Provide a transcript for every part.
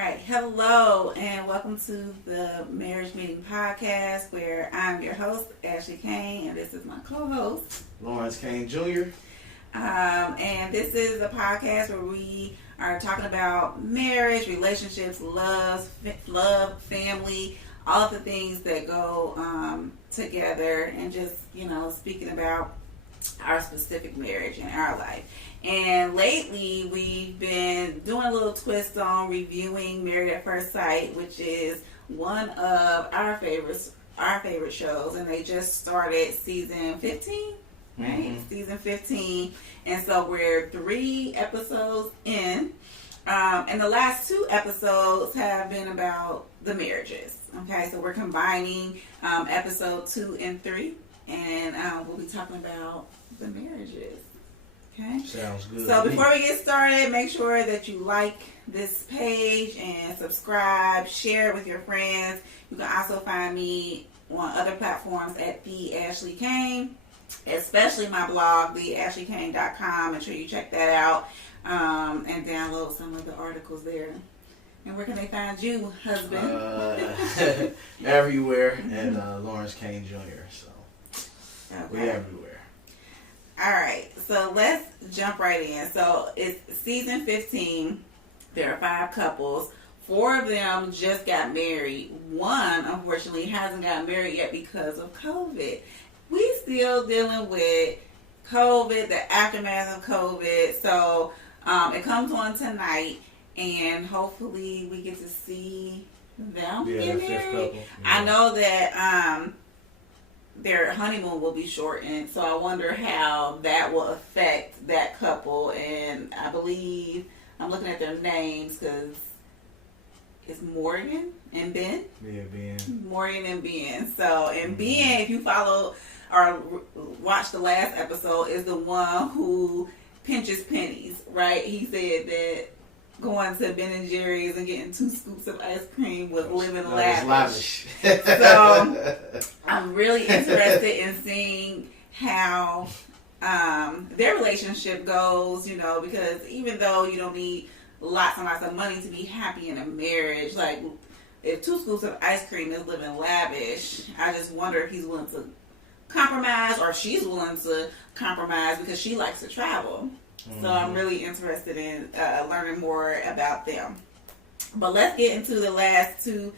right. Hello, and welcome to the Marriage Meeting Podcast, where I'm your host, Ashley Kane, and this is my co-host, Lawrence Kane Jr. And this is a podcast where we are talking about marriage, relationships, love, family, all of the things that go together, and just, speaking about our specific marriage in our life. And lately we've been doing a little twist on reviewing Married at First Sight, which is one of our favorite shows, and they just started season 15, right? Mm-hmm. Season 15. And so we're 3 episodes in. And the last 2 episodes have been about the marriages. Okay, so we're combining episode 2 and 3. And we'll be talking about the marriages. Okay? Sounds good. So before we get started, make sure that you like this page and subscribe, share it with your friends. You can also find me on other platforms at The Ashley Kane, especially my blog, theashleyKane.com. Make sure you check that out and download some of the articles there. And where can they find you, husband? Everywhere, and Lawrence Kane Jr. So okay. We're everywhere. All right, so let's jump right in. So it's season 15. There are 5 couples. 4 of them just got married. 1, unfortunately, hasn't got married yet because of COVID. We still dealing with COVID, the aftermath of COVID. So it comes on tonight, and hopefully we get to see them get married. Yeah. I know that their honeymoon will be shortened, so I wonder how that will affect that couple. And I believe I'm looking at their names because it's Morgan and Ben. Yeah, Ben. Morgan and Ben. So, and Ben, if you follow or watch the last episode, is the one who pinches pennies, right? He said that going to Ben and Jerry's and getting 2 scoops of ice cream was living lavish. So I'm really interested in seeing how their relationship goes, because even though you don't need lots and lots of money to be happy in a marriage, like if 2 scoops of ice cream is living lavish, I just wonder if he's willing to compromise or she's willing to compromise because she likes to travel. So I'm really interested in learning more about them. But let's get into the last 2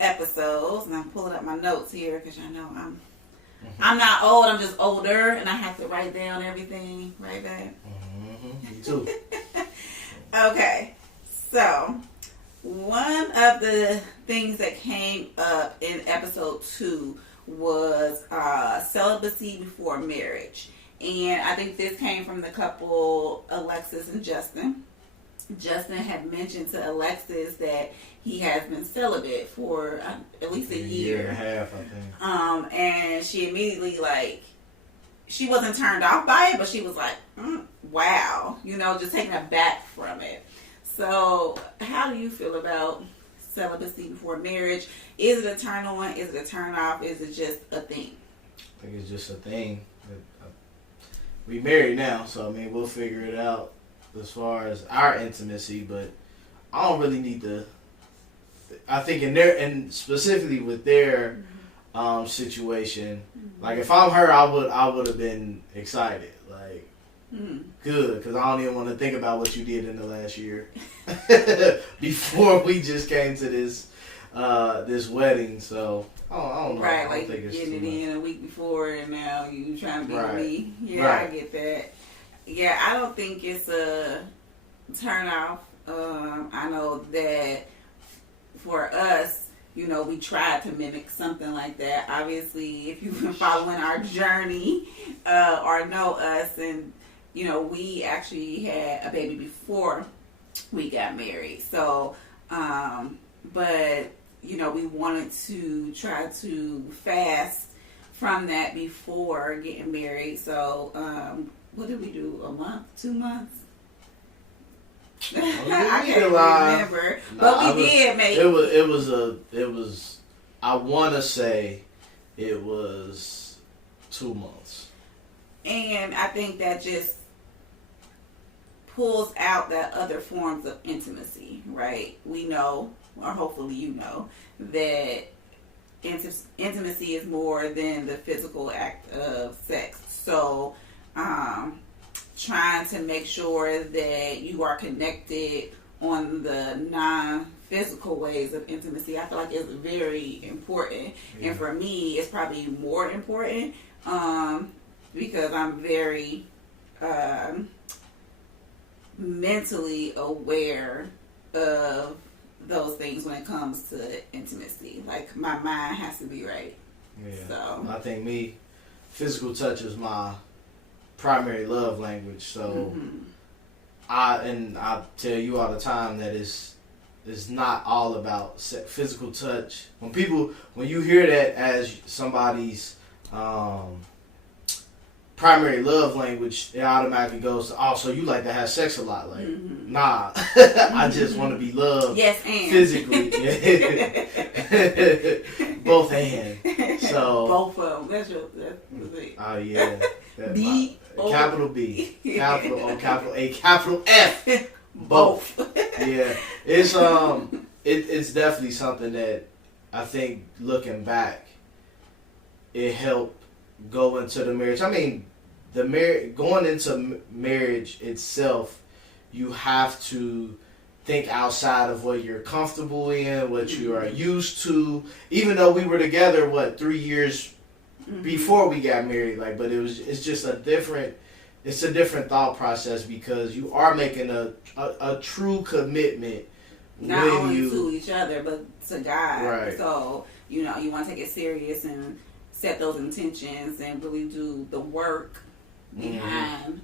episodes. And I'm pulling up my notes here because I know I'm not old. I'm just older, and I have to write down everything. Right, babe? Mm-hmm. Me too. Okay. So one of the things that came up in episode 2 was celibacy before marriage. And I think this came from the couple, Alexis and Justin. Justin had mentioned to Alexis that he has been celibate for at least a year and a half, I think. And she immediately, she wasn't turned off by it, but she was like, wow, just taken aback from it. So how do you feel about celibacy before marriage? Is it a turn on? Is it a turn off? Is it just a thing? I think it's just a thing. We married now, so we'll figure it out as far as our intimacy, but I don't really need to. I think and specifically with their situation, like if I'm her, I would have been excited, good, because I don't even want to think about what you did in the last year before we just came to this wedding. So I don't know. Right, I don't think it's getting it in a week before, and now you trying to be with me. Yeah, right. I get that. Yeah, I don't think it's a turn off. I know that for us, we tried to mimic something like that. Obviously, if you've been following our journey or know us, and we actually had a baby before we got married. So, but we wanted to try to fast from that before getting married. So, what did we do? A month? 2 months? I can't remember. But we did make it was I want to say it was 2 months. And I think that just pulls out that other forms of intimacy, right? We know, or hopefully you know, that intimacy is more than the physical act of sex. So, trying to make sure that you are connected on the non-physical ways of intimacy, I feel like is very important. Yeah. And for me, it's probably more important because I'm very mentally aware of those things when it comes to intimacy. Like, my mind has to be right. Yeah. So I think physical touch is my primary love language. So I tell you all the time that it's not all about physical touch. When you hear that as somebody's primary love language, it automatically goes to, oh, so you like to have sex a lot. Like, nah. I just want to be loved. Yes, and. Physically. Both and. So. Both of them. That's it. Oh, yeah. Capital B. Capital O, capital A, capital F. Both. Yeah. It's definitely something that I think, looking back, it helped go into the marriage. I mean, going into marriage itself, you have to think outside of what you're comfortable in, what you are used to. Even though we were together, 3 years before we got married, but it's just a different thought process, because you are making a true commitment. Not only to each other, but to God. Right. So, you want to take it serious and set those intentions and really do the work behind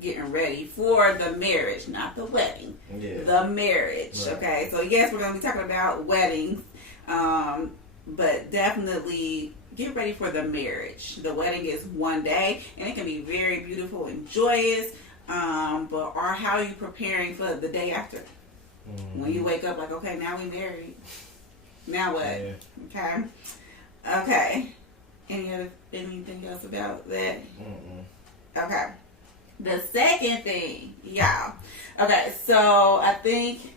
getting ready for the marriage, not the wedding. Yeah. The marriage. Right. Okay. So yes, we're going to be talking about weddings, but definitely get ready for the marriage. The wedding is one day, and it can be very beautiful and joyous. But how are you preparing for the day after? When you wake up, like, okay, now we married. Now what? Yeah. Okay. Anything else about that? Okay. The second thing, y'all. Okay, so I think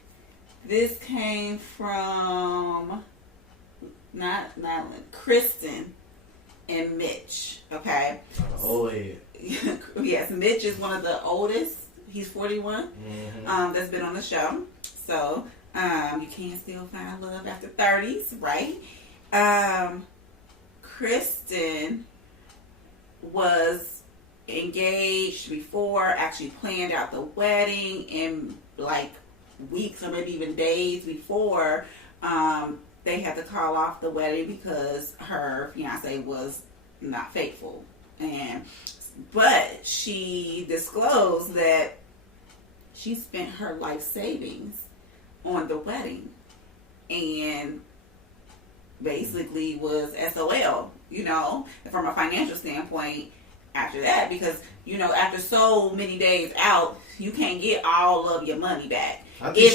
this came from not Kristen and Mitch. Okay. Oh yeah. Yes, Mitch is one of the oldest. He's 41. That's been on the show. So you can still find love after 30s, right? Kristen was engaged before, actually planned out the wedding in weeks or maybe even days before they had to call off the wedding because her fiance was not faithful. But she disclosed that she spent her life savings on the wedding and basically was SOL, from a financial standpoint after that, because, after so many days out, you can't get all of your money back. I think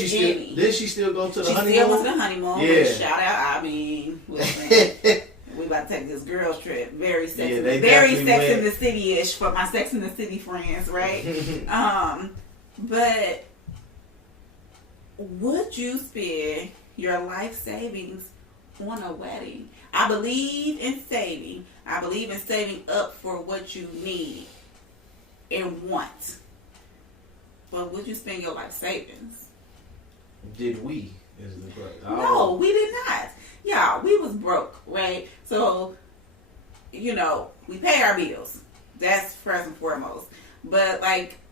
did she still go to the honeymoon? She still went to the honeymoon. Yeah. Shout out, listen, we about to take this girls trip. Very sexy. Very Sex in the City-ish for my Sex in the City friends, right? But would you spend your life savings on a wedding? I believe in saving. I believe in saving up for what you need and want. But would you spend your life savings? Did we? Is the question. No, we did not. Yeah, we was broke, right? So, we pay our bills. That's first and foremost. But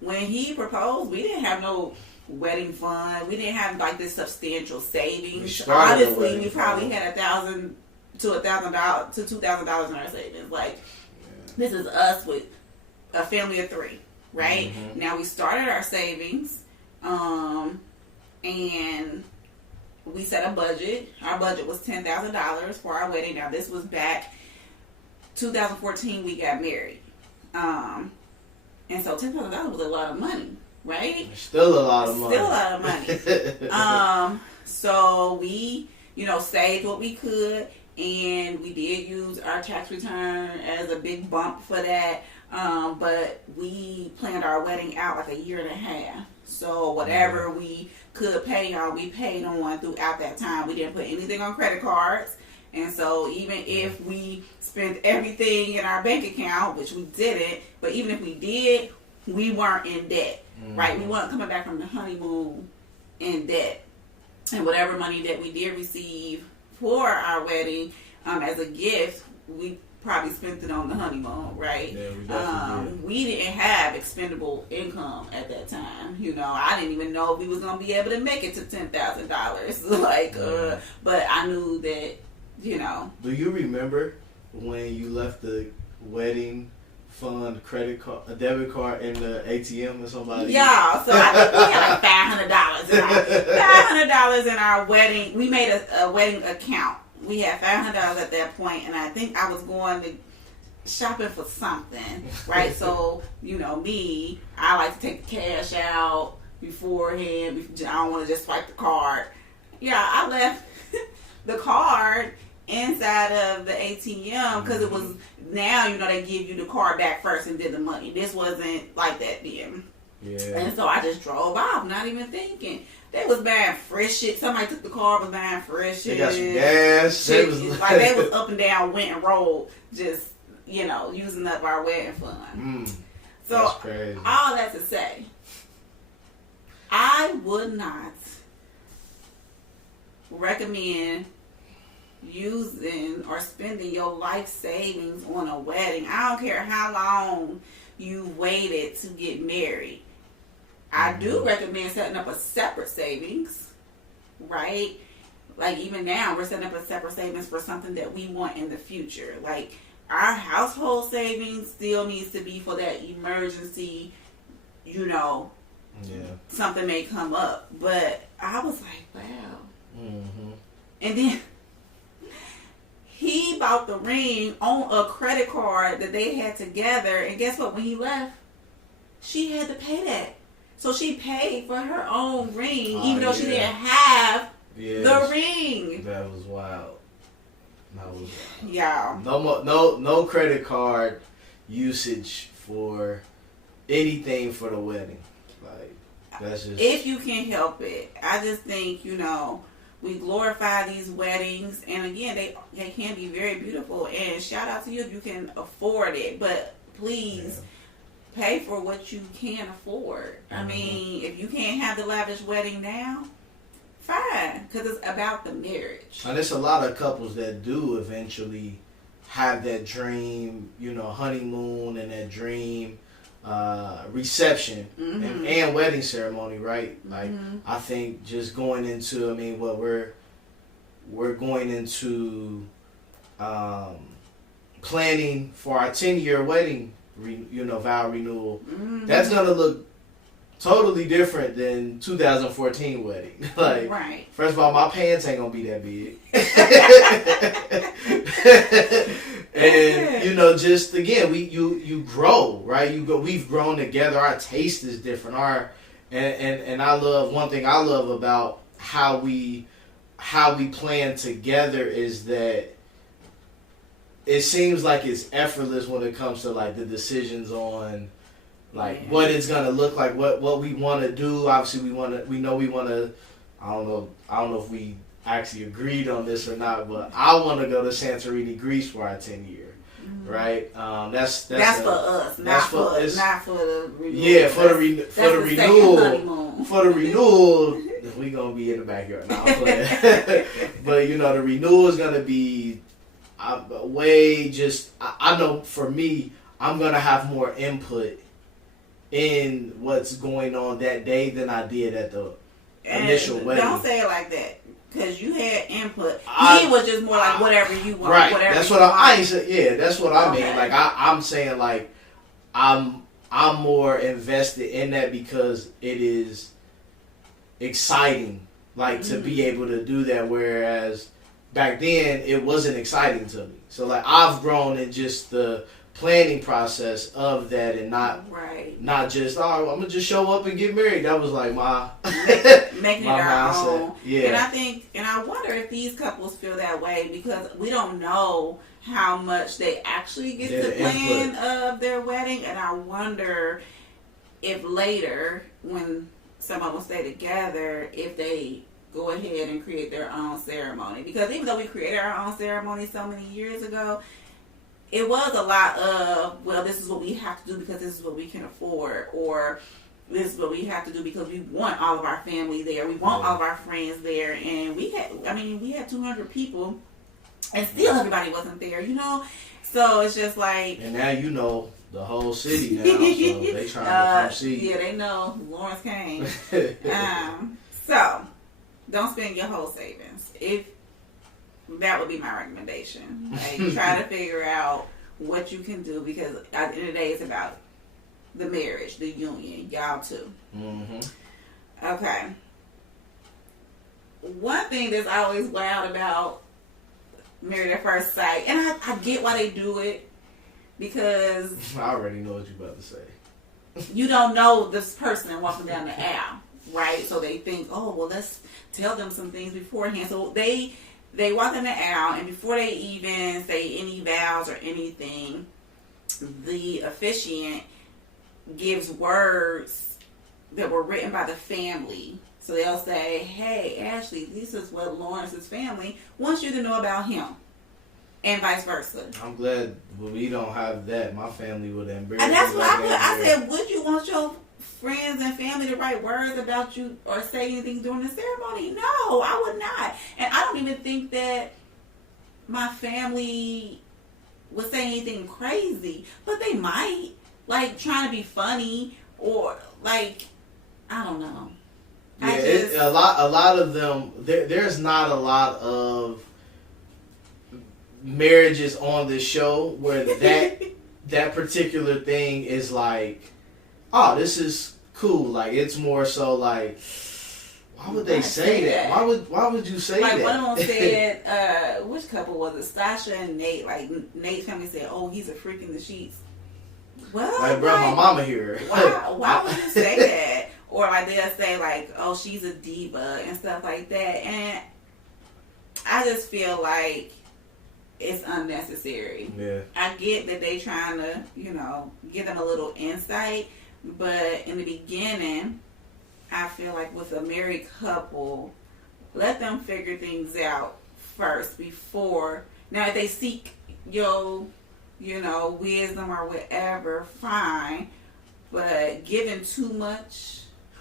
when he proposed, we didn't have no wedding fund. We didn't have this substantial savings. Honestly, we probably had $1,000 to $2,000 in our savings. This is us with a family of 3, right? Now we started our savings, and we set a budget. Our budget was $10,000 for our wedding. Now this was back 2014. We got married, and so $10,000 was a lot of money. Right? Still a lot of money. Still a lot of money. So we, saved what we could, and we did use our tax return as a big bump for that. But we planned our wedding out like a year and a half. So whatever we could pay on, we paid on throughout that time. We didn't put anything on credit cards. And so even if we spent everything in our bank account, which we didn't, but even if we did, we weren't in debt, right? We weren't coming back from the honeymoon in debt. And whatever money that we did receive for our wedding as a gift, we probably spent it on the honeymoon, right? Yeah, we definitely did. We didn't have expendable income at that time. You know, I didn't even know if we was gonna be able to make it to $10,000. But I knew that, you know. Do you remember when you left the wedding fund a debit card in the ATM or somebody? Yeah, so I think we had like $500 in our wedding. We made a wedding account. We had $500 at that point, and I think I was going to shopping for something, right? So, you know, I like to take the cash out beforehand. I don't want to just swipe the card. Yeah, I left the card inside of the ATM because it was, now, you know, they give you the card back first and then the money. This wasn't like that then. Yeah. And so I just drove off, not even thinking. They was buying fresh shit. Somebody took the car, was buying fresh shit. They got some gas. They was up and down, went and rolled, just, you know, using up our wedding fund. So that's crazy. All that to say, I would not recommend using or spending your life savings on a wedding. I don't care how long you waited to get married. I do recommend setting up a separate savings, right? Like even now, we're setting up a separate savings for something that we want in the future. Like our household savings still needs to be for that emergency, you know, something may come up. But I was like, wow. And then he bought the ring on a credit card that they had together. And guess what? When he left, she had to pay that. So she paid for her own ring, even though she didn't have the ring. That was wild. Yeah. No credit card usage for anything for the wedding. Like that's just, if you can help it. I just think, you know, we glorify these weddings, and again, they can be very beautiful. And shout out to you if you can afford it, but please. Pay for what you can afford. I mean, if you can't have the lavish wedding now, fine, because it's about the marriage. And there's a lot of couples that do eventually have that dream, you know, honeymoon and that dream reception and wedding ceremony, right? Like, I think just going into, what we're going into planning for our 10-year wedding, vow renewal. That's gonna look totally different than 2014 wedding. Like, right. First of all, my pants ain't gonna be that big. And just again, you grow, right? We've grown together. Our taste is different. And I love, one thing I love about how we plan together is that it seems like it's effortless when it comes to like the decisions on like what it's gonna look like, what we want to do. Obviously, we know we want to. I don't know if we actually agreed on this or not, but I want to go to Santorini, Greece for our 10-year, right? That's for us, not for the renewal. Yeah, for the renewal. For the renewal, we gonna be in the backyard now. But the renewal is gonna be. I know for me, I'm going to have more input in what's going on that day than I did at the initial wedding. Don't say it like that, because you had input. He was just more like whatever you want. Right. Whatever that's what I ain't say. Yeah, that's what I mean. Like I'm saying, like I'm more invested in that because it is exciting, like to be able to do that. Whereas back then, it wasn't exciting to me. So, like, I've grown in just the planning process of that and not just, I'm going to just show up and get married. That was like my... making it My our mindset. own. Yeah. And I wonder if these couples feel that way because we don't know how much they actually get to plan of their wedding, and I wonder if later when someone will stay together, if they go ahead and create their own ceremony. Because even though we created our own ceremony so many years ago, it was a lot of, well, this is what we have to do because this is what we can afford, or this is what we have to do because we want all of our family there, we want all of our friends there, and we had 200 people, and still everybody wasn't there, you know. So it's just like, and now you know the whole city now, so they trying to come see. Yeah, they know Lawrence came. So don't spend your whole savings. If that would be my recommendation. Like, try to figure out what you can do because at the end of the day, it's about the marriage, the union, y'all too. Mm-hmm. Okay. One thing that's always wild about Married at First Sight, and I get why they do it, because I already know what you're about to say. You don't know this person walking down the aisle, right? So they think, oh, well, let's tell them some things beforehand. So they walk in the aisle, and before they even say any vows or anything, the officiant gives words that were written by the family. So they'll say, hey, Ashley, this is what Lawrence's family wants you to know about him. And vice versa. I'm glad we don't have that. My family would embarrass. And that's what I said, would you want your friends and family to write words about you or say anything during the ceremony? No, I would not. And I don't even think that my family would say anything crazy. But they might. Like, trying to be funny or, like, I don't know. Yeah, a lot of them, there's not a lot of marriages on this show where that particular thing is like, oh, this is cool. Like, it's more so like, why would they say that? Why would you say that? Like, one of them said, which couple was it? Sasha and Nate. Like, Nate's family said, oh, he's a freak in the sheets. Well, like, bro, my mama here. Why would you say that? Or like they'll say like, oh, she's a diva and stuff like that. And I just feel like it's unnecessary. Yeah. I get that they trying to, give them a little insight. But in the beginning, I feel like with a married couple, let them figure things out first before. Now, if they seek your, wisdom or whatever, fine. But giving too much,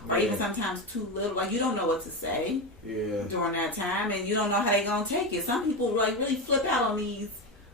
or even sometimes too little, like you don't know what to say during that time, and you don't know how they gonna take it. Some people like really flip out on these.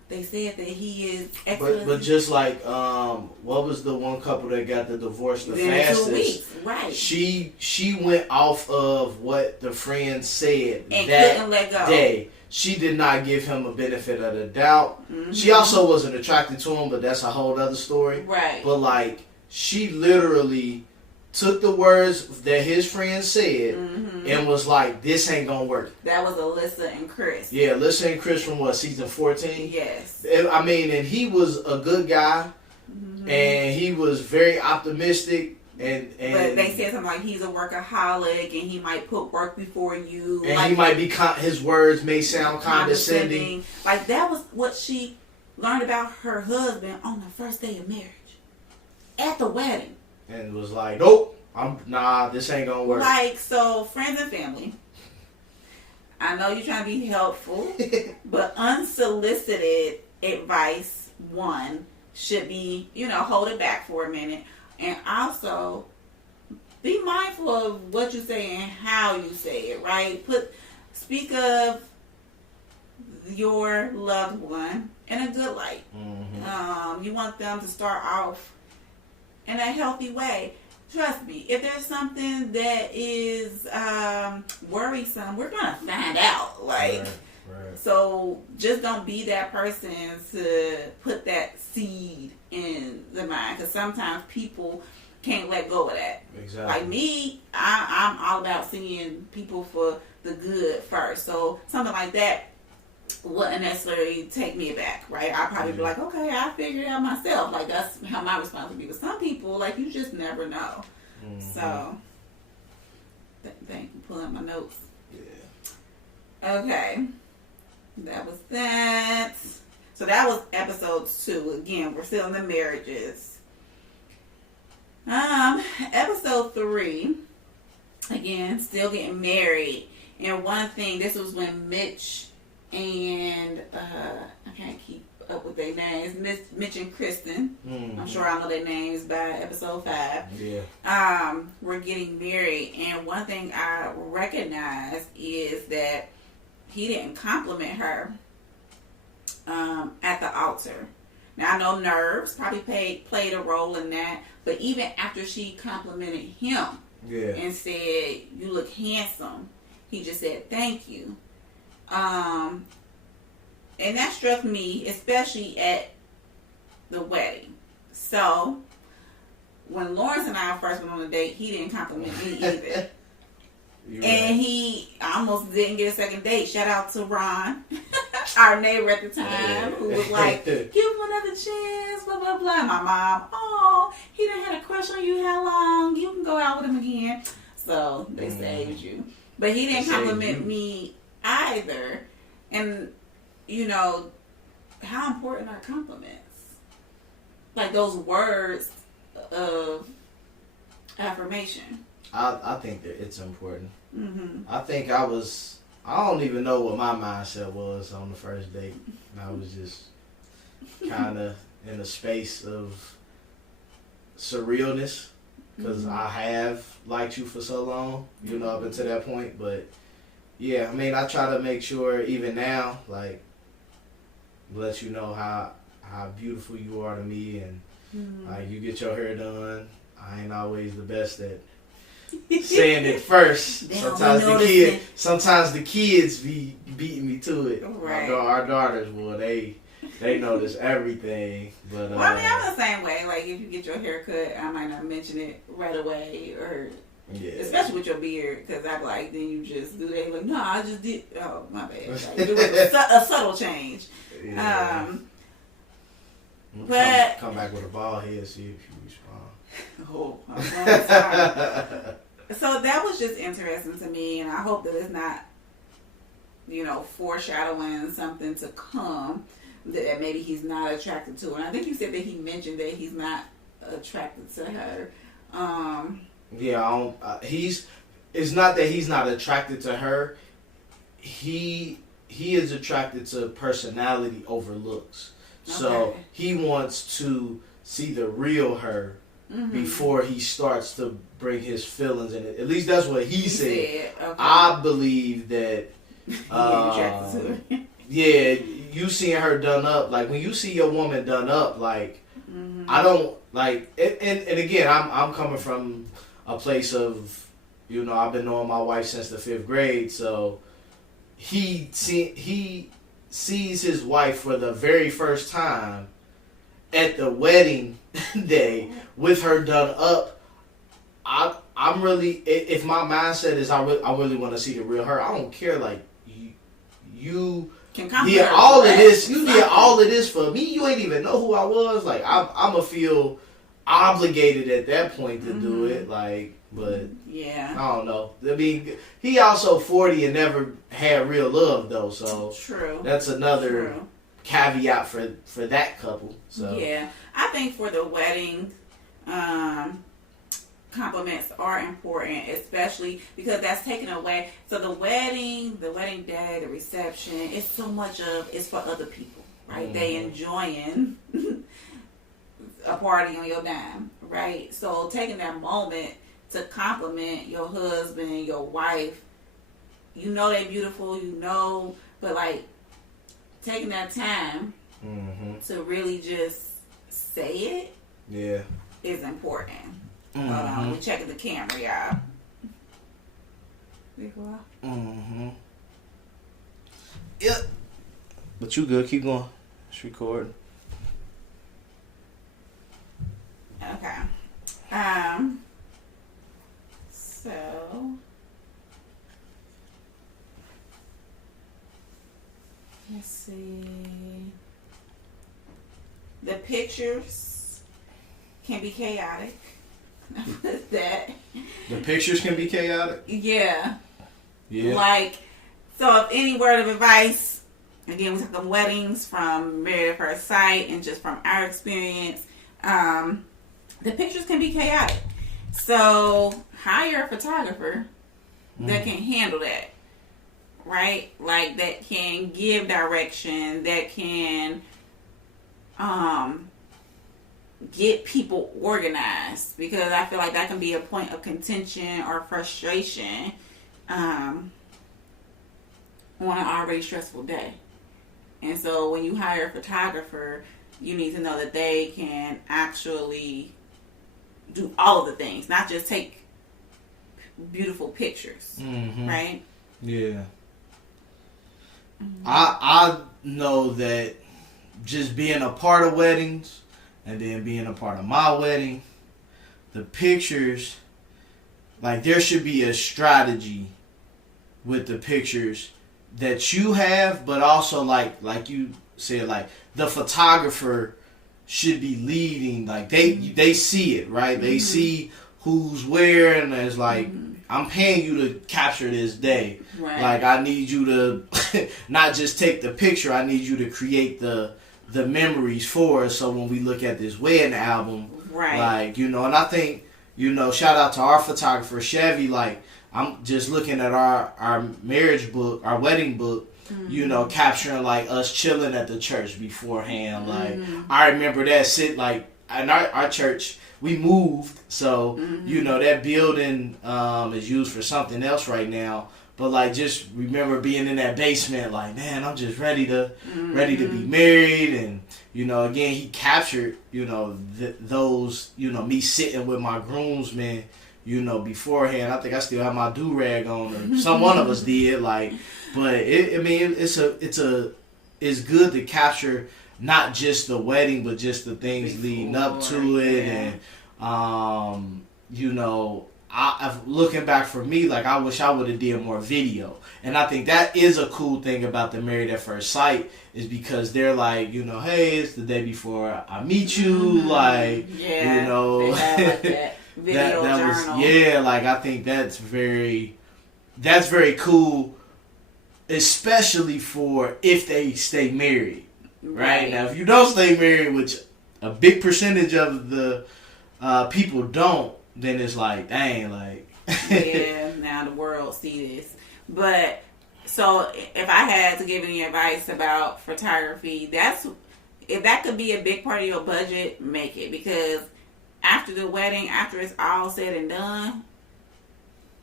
They said that he is excellent. But just like what was the one couple that got the divorce the fastest? 2 weeks, right? She went off of what the friend said and that couldn't let go. day. She did not give him a benefit of the doubt. Mm-hmm. She also wasn't attracted to him, but that's a whole other story. Right. But like, she literally took the words that his friend said and was like, this ain't gonna work. That was Alyssa and Chris. Yeah, Alyssa and Chris from what, season 14? Yes. I mean, and he was a good guy, and he was very optimistic. But they said something like he's a workaholic and he might put work before you. And like, he might be, his words may sound condescending. Like, that was what she learned about her husband on the first day of marriage. At the wedding. And was like, nope, this ain't gonna work. Like, so, friends and family, I know you're trying to be helpful, but unsolicited advice, one, should be, hold it back for a minute. And also, be mindful of what you say and how you say it, right? Speak of your loved one in a good light. Mm-hmm. You want them to start off in a healthy way. Trust me, if there's something that is worrisome, we're going to find out. Like, right. So just don't be that person to put that seed in the mind, because sometimes people can't let go of that. Exactly. Like me, I'm all about seeing people for the good first. So something like that wouldn't necessarily take me aback, right? I'd probably be like, okay, I figured it out myself. Like, that's how my response would be. But some people, like, you just never know. So Thank you. Pulling up my notes. Yeah. Okay. That was that. So that was episode 2. Again, we're still in the marriages. Episode 3. Again, still getting married. And one thing, this was when Mitch and I can't keep up with their names. Mitch and Kristen. Mm-hmm. I'm sure I know their names by episode 5. Yeah. We're getting married, and one thing I recognize is that he didn't compliment her at the altar. Now I know nerves probably played a role in that, but even after she complimented him and said, "You look handsome," he just said, "Thank you." And that struck me, especially at the wedding. So, when Lawrence and I first went on a date, he didn't compliment me either. And he almost didn't get a second date. Shout out to Ron, our neighbor at the time, who was like, "Give him another chance, blah, blah, blah." My mom, "Oh, he done had a crush on you how long? You can go out with him again." So, they saved you. But he didn't compliment me either. And, you know, how important are compliments? Like those words of affirmation. I think that it's important. Mm-hmm. I think I don't even know what my mindset was on the first date. I was just kind of in a space of surrealness because I have liked you for so long, you know, up until that point. But yeah, I mean, I try to make sure even now, like, let you know how beautiful you are to me, and like you get your hair done. I ain't always the best at saying it first. Sometimes the kids be beating me to it. Right. Our daughters, well, they notice everything. But well, I mean, I'm the same way. Like if you get your hair cut, I might not mention it right away, or especially with your beard, because I'm like, then you just do that. Like, no, I just did. Oh, my bad. Like, do a subtle change. Yeah. But come back with a bald head, see if you respond. Oh, I'm sorry. So that was just interesting to me, and I hope that it's not, you know, foreshadowing something to come that maybe he's not attracted to. And I think you said that he mentioned that he's not attracted to her. It's not that he's not attracted to her. He is attracted to personality over looks. Okay. So he wants to see the real her before he starts to bring his feelings in it. At least that's what he said. Okay. I believe that yeah, you seeing her done up, like when you see your woman done up, like I don't like and again I'm coming from a place of, you know, I've been knowing my wife since the 5th grade, so he sees his wife for the very first time at the wedding day with her done up. I'm really, if my mindset is I really want to see the real her, I don't care. Like you did all of this. You did all of this for me. You ain't even know who I was. Like I'm gonna feel obligated at that point to do it. Like, but yeah, I don't know. I mean, he also 40 and never had real love though. So true. That's another caveat for that couple. So yeah, I think for the wedding, compliments are important, especially because that's taken away. So the wedding day, the reception, it's so much of it's for other people, right? They enjoying a party on your dime, right? So taking that moment to compliment your husband, your wife, you know they're beautiful, you know, but like taking that time to really just say it is important. Hold on, we're checking the camera, y'all. They go off. Yep. But you good, keep going. It's recording. Okay. So let's see. The pictures can be chaotic. that. The pictures can be chaotic. Yeah. Yeah. Like, so if any word of advice, again, we're talking weddings from Married at First Sight and just from our experience, the pictures can be chaotic. So hire a photographer that can handle that, right? Like that can give direction, that can get people organized, because I feel like that can be a point of contention or frustration on an already stressful day. And so when you hire a photographer, you need to know that they can actually do all of the things, not just take beautiful pictures, right? Yeah. I know that just being a part of weddings and then being a part of my wedding, the pictures, like there should be a strategy with the pictures that you have, but also like you said, like the photographer should be leading. Like they see it, right? They see who's where, and it's like, I'm paying you to capture this day. Right. Like I need you to not just take the picture. I need you to create the memories for us. So when we look at this wedding album, right? Like, you know, and I think, you know, shout out to our photographer Chevy. Like, I'm just looking at our marriage book, our wedding book. You know, capturing like us chilling at the church beforehand. Like I remember that like in our church. We moved, so you know that building is used for something else right now. But like, just remember being in that basement, like, man, I'm just ready to be married, and you know, again, he captured, you know, those, you know, me sitting with my groomsmen, you know, beforehand. I think I still have my do rag on, or some one of us did, like, but it's good to capture not just the wedding, but just the things leading up to it. And, you know, looking back for me, like, I wish I would have did more video. And I think that is a cool thing about the Married at First Sight, is because they're like, you know, hey, it's the day before I meet you. Like, you know, they have like that video journal. Like, I think that's very cool, especially for if they stay married. Right? Now, if you don't stay married, which a big percentage of the people don't, then it's like, dang, like. Yeah, now the world see this. But, so, if I had to give any advice about photography, if that could be a big part of your budget, make it. Because after the wedding, after it's all said and done,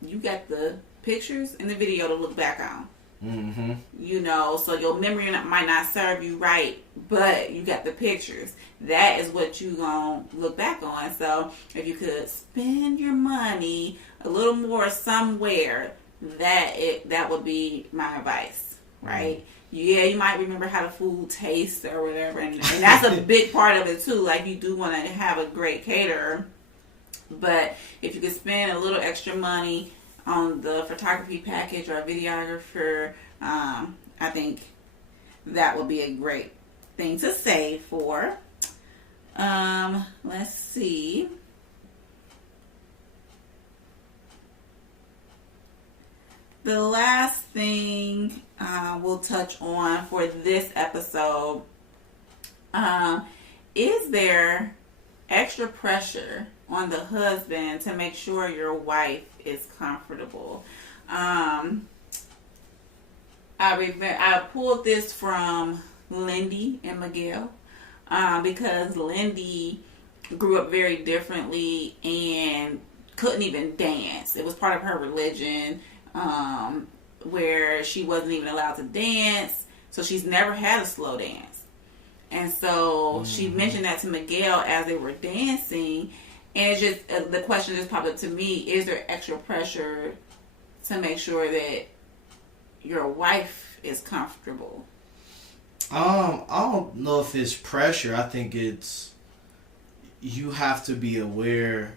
you got the pictures and the video to look back on. You know, so your memory might not serve you right, but you got the pictures. That is what you gonna look back on. So if you could spend your money a little more somewhere, that would be my advice, right? Yeah, you might remember how the food tastes or whatever, and that's a big part of it too. Like, you do want to have a great caterer, but if you could spend a little extra money on the photography package or a videographer, I think that would be a great thing to save for. Let's see. The last thing we'll touch on for this episode, is there extra pressure on the husband to make sure your wife is comfortable? I pulled this from Lindy and Miguel, because Lindy grew up very differently and couldn't even dance. It was part of her religion, where she wasn't even allowed to dance, so she's never had a slow dance. And so she mentioned that to Miguel as they were dancing, and it's just the question just popped up to me: is there extra pressure to make sure that your wife is comfortable? I don't know if it's pressure. I think it's, you have to be aware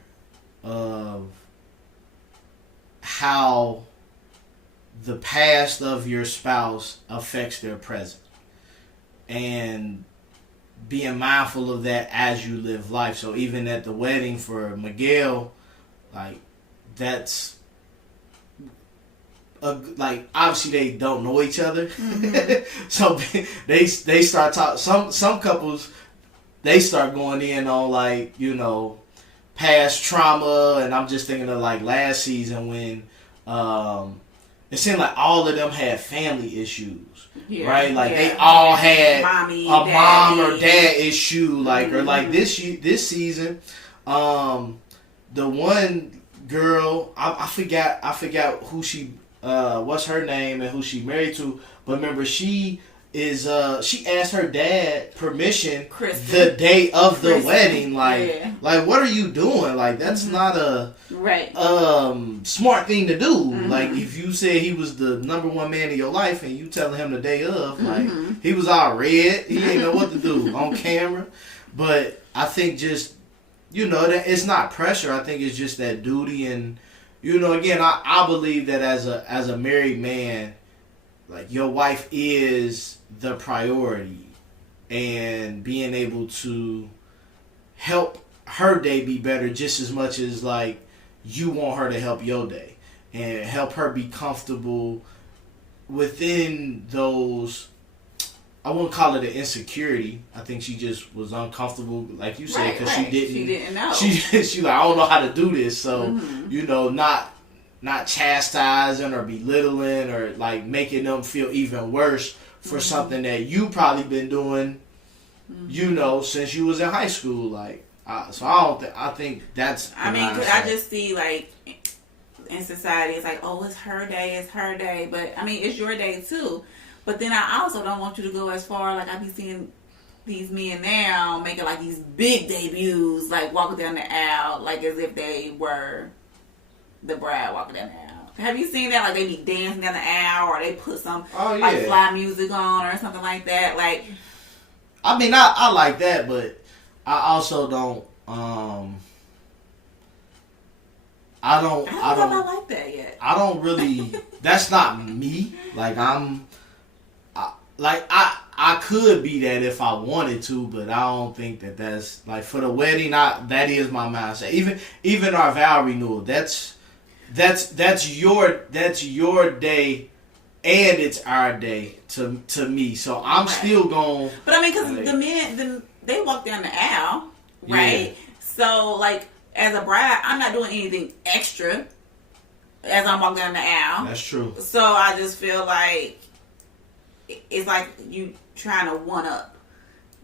of how the past of your spouse affects their present. And being mindful of that as you live life. So even at the wedding for Miguel, like that's like obviously they don't know each other, so they start talking. Some couples they start going in on like past trauma, and I'm just thinking of like last season when it seemed like all of them had family issues. Yeah, right, like they all had mommy, a mom or dad issue, like or like this season, the one girl I forgot who she what's her name and who she married to, but remember she asked her dad permission the day of the wedding, like what are you doing? Like that's not a smart thing to do. Like if you said he was the number one man in your life and you telling him the day of, like he was all red, he didn't know what to do on camera. But I think just that it's not pressure. I think it's just that duty, and again I believe that as a married man, like your wife is the priority, and being able to help her day be better just as much as like you want her to help your day and help her be comfortable within those. I wouldn't call it an insecurity. I think she just was uncomfortable, like you said, because she didn't know. She like, I don't know how to do this, so not chastising or belittling or like making them feel even worse for something that you probably been doing, since you was in high school. Like, so I think that's. I mean, cause I just see like in society, it's like, oh, it's her day, but I mean, it's your day too. But then I also don't want you to go as far. Like I be seeing these men now making like these big debuts, like walking down the aisle, like as if they were the bride walking down the aisle. Have you seen that? Like they be dancing down the aisle, or they put some like fly music on or something like that. Like, I mean, I like that, but I also don't. I don't like that yet. I don't really. That's not me. Like I could be that if I wanted to, but I don't think that's like for the wedding. That is my mindset. Even our vow renewal. That's your day, and it's our day to me. So I'm still going. But I mean, because the men, they walk down the aisle, right? Yeah. So like, as a bride, I'm not doing anything extra as I'm walking down the aisle. That's true. So I just feel like it's like you trying to one up,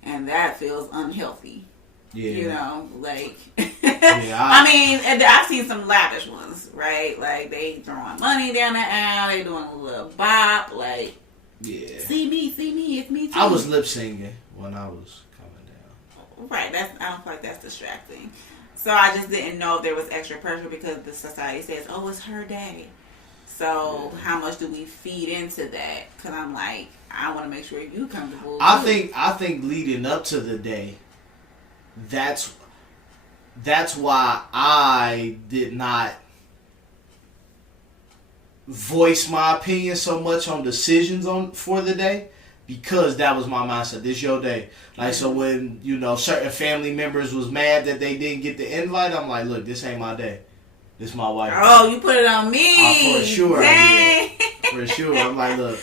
and that feels unhealthy. Yeah. Like I mean, I've seen some lavish ones, right? Like they throwing money down the aisle, they doing a little bop, like see me, it's me too. I was lip singing when I was coming down. Right, I don't feel like that's distracting. So I just didn't know if there was extra pressure because the society says, oh, it's her day. So how much do we feed into that? Because I'm like, I want to make sure you're comfortable. I think leading up to the day, that's why I did not voice my opinion so much on decisions for the day, because that was my mindset. This your day. Like, so when certain family members was mad that they didn't get the invite, I'm like, look, this ain't my day. This my wife. Oh, you put it on me. For sure. Dang. For sure. I'm like, look.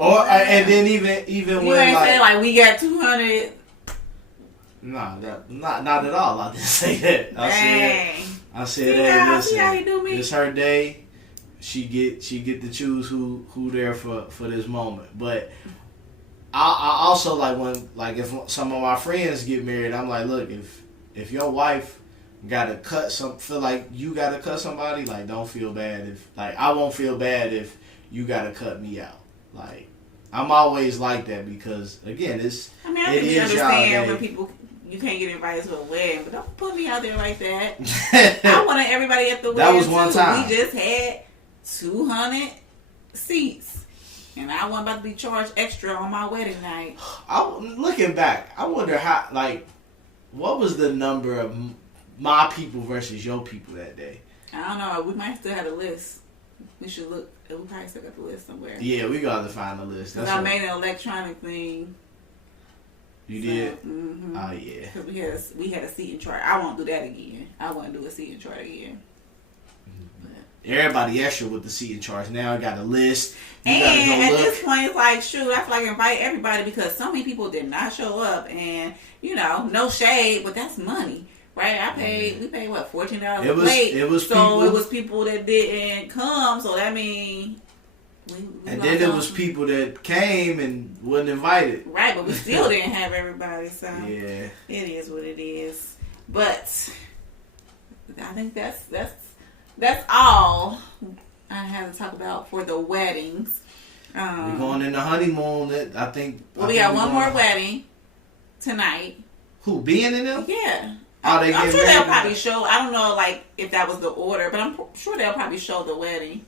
And then even you when ain't say like we got 200. Nah, not at all. I didn't say that. I said, hey, listen, it's her day. She get to choose who there for this moment. But I also like when if some of my friends get married, I'm like, look, if your wife gotta feel like you gotta cut somebody, like don't feel bad if I won't feel bad if you gotta cut me out. Like I'm always like that, because again I can understand when people you can't get invited to a wedding, but don't put me out there like that. I wanted everybody at the wedding. That was one time. We just had 200 seats, and I wasn't about to be charged extra on my wedding night. Looking back, I wonder how what was the number of my people versus your people that day? I don't know. We might still have a list. We should look. We probably still got the list somewhere. Yeah, we got to find the list. Because I made an electronic thing. You did? Mm-hmm. Oh, yeah. Because we had a seating chart. I won't do that again. I won't do a seating chart again. Everybody extra with the seating charts. Now I got a list. And at this point, it's like, shoot, I feel like I invite everybody because so many people did not show up. And, no shade, but that's money. Right? We paid what, $14 a plate. It was people that didn't come. So that means and then there was people that came and wasn't invited. Right, but we still didn't have everybody. So yeah, it is what it is. But I think that's all I have to talk about for the weddings. We're going in the honeymoon. I think. Well, we got one more wedding tonight. Who, being in them? Yeah. I'm sure they'll probably show. I don't know, if that was the order, but I'm sure they'll probably show the wedding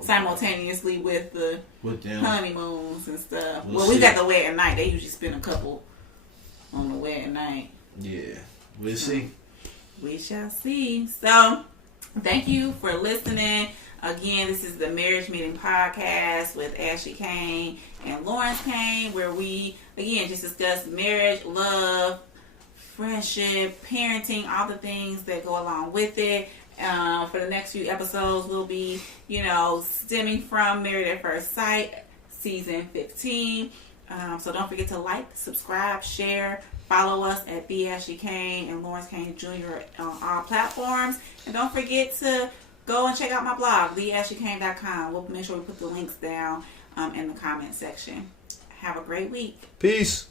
simultaneously with them honeymoons and stuff. We got the wedding night. They usually spend a couple on the wedding night. Yeah, we'll see. We shall see. So, thank you for listening. Again, this is the Marriage Meeting Podcast with Ashley Kane and Lawrence Kane, where we, again, just discuss marriage, love, friendship, parenting, all the things that go along with it. For the next few episodes, we'll be, stemming from Married at First Sight, season 15. So don't forget to like, subscribe, share, follow us at B. Ashley Kane and Lawrence Kane Jr. on all platforms. And don't forget to go and check out my blog, theashleyKane.com. We'll make sure we put the links down in the comment section. Have a great week. Peace.